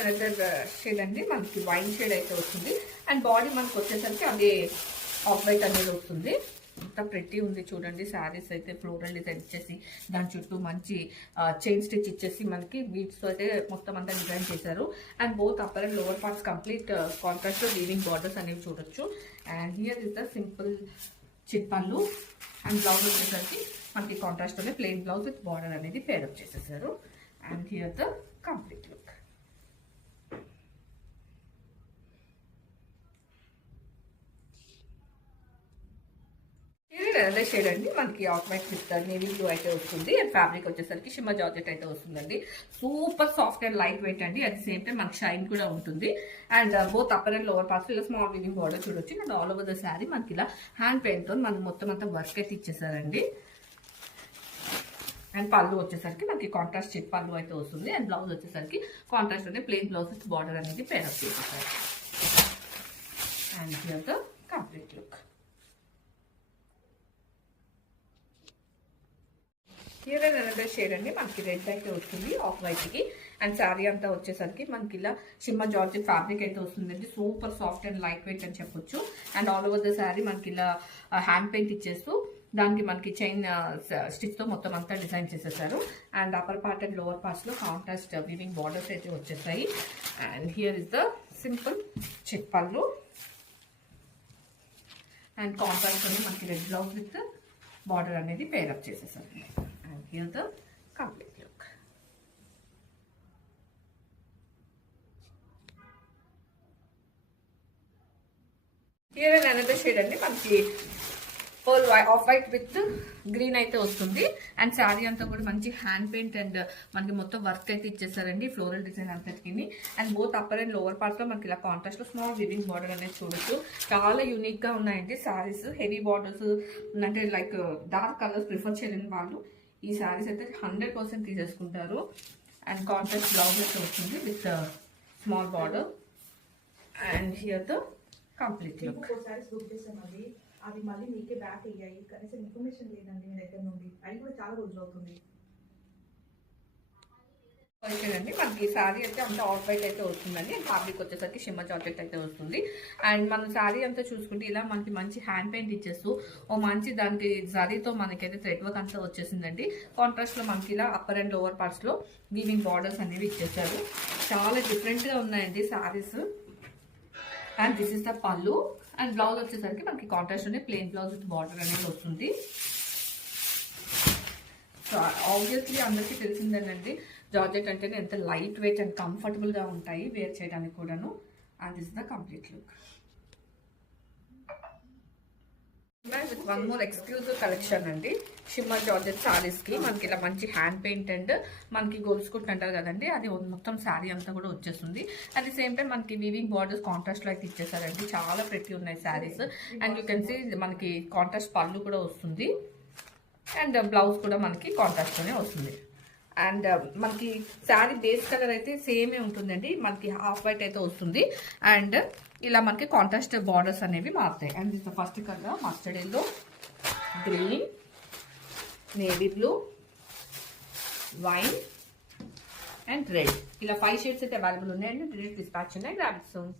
Another shade అండి, మనకి wine shade అయితే వస్తుంది. అండ్ బాడీ మనకు వచ్చేసరికి అదే ఆఫ్ వైట్ అనేది వస్తుంది. ఎంత ప్రెట్టి ఉంది చూడండి. శారీస్ అయితే ఫ్లోరల్ డిజైన్ ఇచ్చేసి దాని చుట్టూ మంచి చైన్ స్టిచ్ ఇచ్చేసి మనకి బీడ్స్ అయితే మొత్తం అంతా డిజైన్ చేశారు. And both upper and lower parts complete contrast weaving borders అనేవి చూడొచ్చు. And here is the simple చిట్పళ్ళు. అండ్ బ్లౌజ్ వచ్చేసరికి మనకి కాంట్రాస్ట్ అనే ప్లెయిన్ బ్లౌజ్ విత్ బార్డర్ అనేది పేరప్ చేసేసారు. And here the complete look. అదే షేడ్ అండి, మనకి off white with navy blue అయితే వస్తుంది. అండ్ ఫ్యాబ్రిక్ వచ్చేసరికి షిమ్మర్ జార్జెట్ అయితే వస్తుందండి. Super soft and light weight అండి. అట్ ది సేమ్ టైం మనకి షైన్ కూడా ఉంటుంది. And both upper and lower parts ఇలా స్మాల్ వీవింగ్ బార్డర్ చూడొచ్చు. And all over the sari మనకి ఇలా హ్యాండ్ పెయింట్ తో మనకి మొత్తం అంతా వర్క్ అయితే ఇచ్చేసారండి. అండ్ పళ్ళు వచ్చేసరికి మనకి కాంట్రాస్ట్ చిట్ పళ్ళు అయితే వస్తుంది. అండ్ బ్లౌజ్ వచ్చేసరికి కాంట్రాస్ట్ అంటే ప్లెయిన్ బ్లౌజ్ విత్ బార్డర్ అనేది పేరప్ చేసేసారు. And here the complete look. Here another shade అండి, మనకి రెడ్ అయితే వస్తుంది ఆఫ్ వైట్ కి. అండ్ శారీ అంతా వచ్చేసరికి మనకి ఇలా షిమ్మర్ జార్జెట్ ఫ్యాబ్రిక్ అయితే వస్తుందండి. Super soft and light wait అని చెప్పొచ్చు. And all over the sari మనకి ఇలా హ్యాండ్ పెయింట్ ఇచ్చేస్తూ దానికి మనకి చైన్ స్టిచ్ తో మొత్తం అంతా డిజైన్ చేసేసారు. And upper part and lower parts లో కాంట్రాస్ట్ వీవింగ్ బార్డర్స్ అయితే వచ్చేసాయి. And here is the simple check పళ్ళు. అండ్ కాంట్రాస్ట్ అని మనకి రెడ్ బ్లౌజ్ విత్ బార్డర్ అనేది పేరప్ చేసేసారు. And here the complete look. Here another shade అండి, మనకి ఆఫ్ వైట్ విత్ గ్రీన్ అయితే వస్తుంది. అండ్ శారీ అంతా కూడా మంచి హ్యాండ్ పెయింట్ అండ్ మనకి మొత్తం వర్క్ అయితే ఇచ్చేసారండి ఫ్లోరల్ డిజైన్ అంతటికి. And both upper and lower parts లో మనకి ఇలా కాంట్రాస్ట్ లో స్మాల్ వివింగ్ బార్డర్ అనేది చూడొచ్చు. చాలా యూనిక్ గా ఉన్నాయండి శారీస్. హెవీ బార్డర్స్ అంటే లైక్ డార్క్ కలర్స్ ప్రిఫర్ చేయలేని వాళ్ళు ఈ శారీస్ అయితే 100% తీసేసుకుంటారు. అండ్ కాంట్రాస్ట్ బ్లౌజ్ అయితే వస్తుంది with small border. And here the complete look. అది మళ్ళీ మీకే బ్యాక్ అయ్యాయి, కనీసం ఇన్ఫర్మేషన్ లేదండి మీ దగ్గర నుండి. అది కూడా చాలా రోజులు అవుతుంది. అండి మనకి శారీ అయితే అంతా ఆఫ్ వైట్ అయితే వస్తుందండి. అండ్ ఫ్యాబ్రిక్ వచ్చేసరికి షిమ్మర్ జార్జెట్ అయితే వస్తుంది. అండ్ మన శారీ అంతా చూసుకుంటే ఇలా మనకి మంచి హ్యాండ్ పెయింట్ ఇచ్చేస్తూ ఓ మంచి దానికి జరీతో మనకైతే థ్రెడ్ వర్క్ అంతా వచ్చేసిందండి. కాంట్రాస్ట్ లో మనకి ఇలా అప్పర్ అండ్ లోవర్ పార్ట్స్ లో వీవింగ్ బార్డర్స్ అనేవి ఇచ్చేసారు. చాలా డిఫరెంట్ గా ఉన్నాయండి saris. And this is the పళ్ళు. అండ్ బ్లౌజ్ వచ్చేసరికి మనకి కాంట్రాస్ట్ అనే ప్లెయిన్ బ్లౌజ్ విత్ బార్డర్ అనేది వస్తుంది. సో ఆబ్వియస్లీ అందరికీ తెలిసిందేనండి జార్జెట్ అంటేనే ఎంత లైట్ వెయిట్ అండ్ కంఫర్టబుల్ గా ఉంటాయి వేర్ చేయడానికి కూడాను. And this is the complete look. With one more exclusive collection అండి, షిమ్మర్ జార్జెట్ శారీస్ కి మనకి ఇలా మంచి హ్యాండ్ పెయింట్ అండ్ మనకి గొలుసుకుంటు అంటారు కదండి, అది మొత్తం శారీ అంతా కూడా వచ్చేస్తుంది. అట్ ది సేమ్ టైం మనకి వీవింగ్ బార్డర్స్ కాంట్రాస్ట్ లో అయితే ఇచ్చేసారండి. చాలా ప్రెట్టి ఉన్నాయి saris. And you can see మనకి కాంట్రాస్ట్ పళ్ళు కూడా వస్తుంది. అండ్ బ్లౌజ్ కూడా మనకి కాంట్రాస్ట్ లోనే వస్తుంది. అండ్ మనకి శారీ బేస్ కలర్ అయితే సేమే ఉంటుందండి. మనకి హాఫ్ వైట్ అయితే వస్తుంది. అండ్ ఇలా మనకి కాంట్రాస్ట్ బార్డర్స్ అనేవి మారుతాయి. And this first colour mustard yellow, green, navy blue, wine and red. ఇలా 5 షేడ్స్ అయితే అవైలబుల్ ఉన్నాయండి. డిస్పాచ్ ఉన్నాయి. Grab it soon.